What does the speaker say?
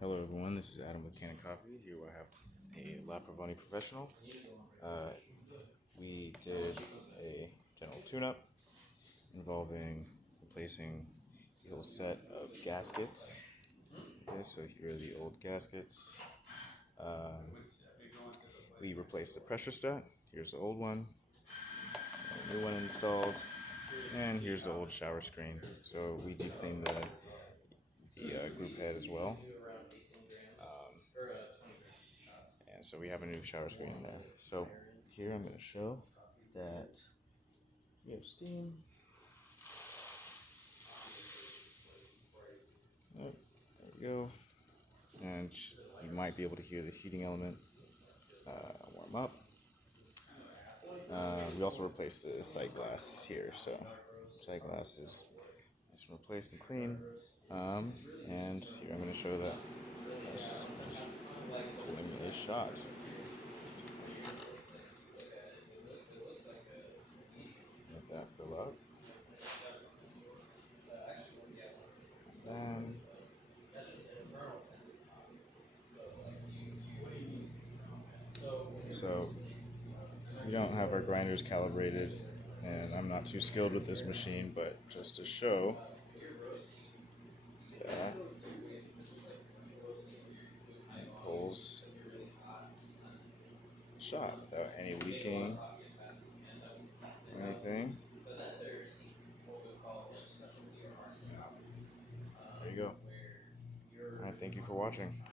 Hello everyone, this is Adam with Kanen Coffee. Here I have a Pavoni professional. Uh, we did a general tune-up involving replacing the whole set of gaskets. Okay, so here are the old gaskets. We replaced the pressure stat. Here's the old one. A new one installed. And here's the old shower screen. So we deep cleaned the group head as well. And so we have a new shower screen there. So here I'm going to show that we have steam. Yep, there we go. And you might be able to hear the heating element warm up. We also replaced the sight glass here, so sight glass is replaced and clean. And here I'm going to show that it's just pulling a shot. Let that fill up. Then so we don't have our grinders calibrated, and I'm not too skilled with this machine, but just to show that it pulls a shot without any leaking or anything. There you go. Alright, thank you for watching.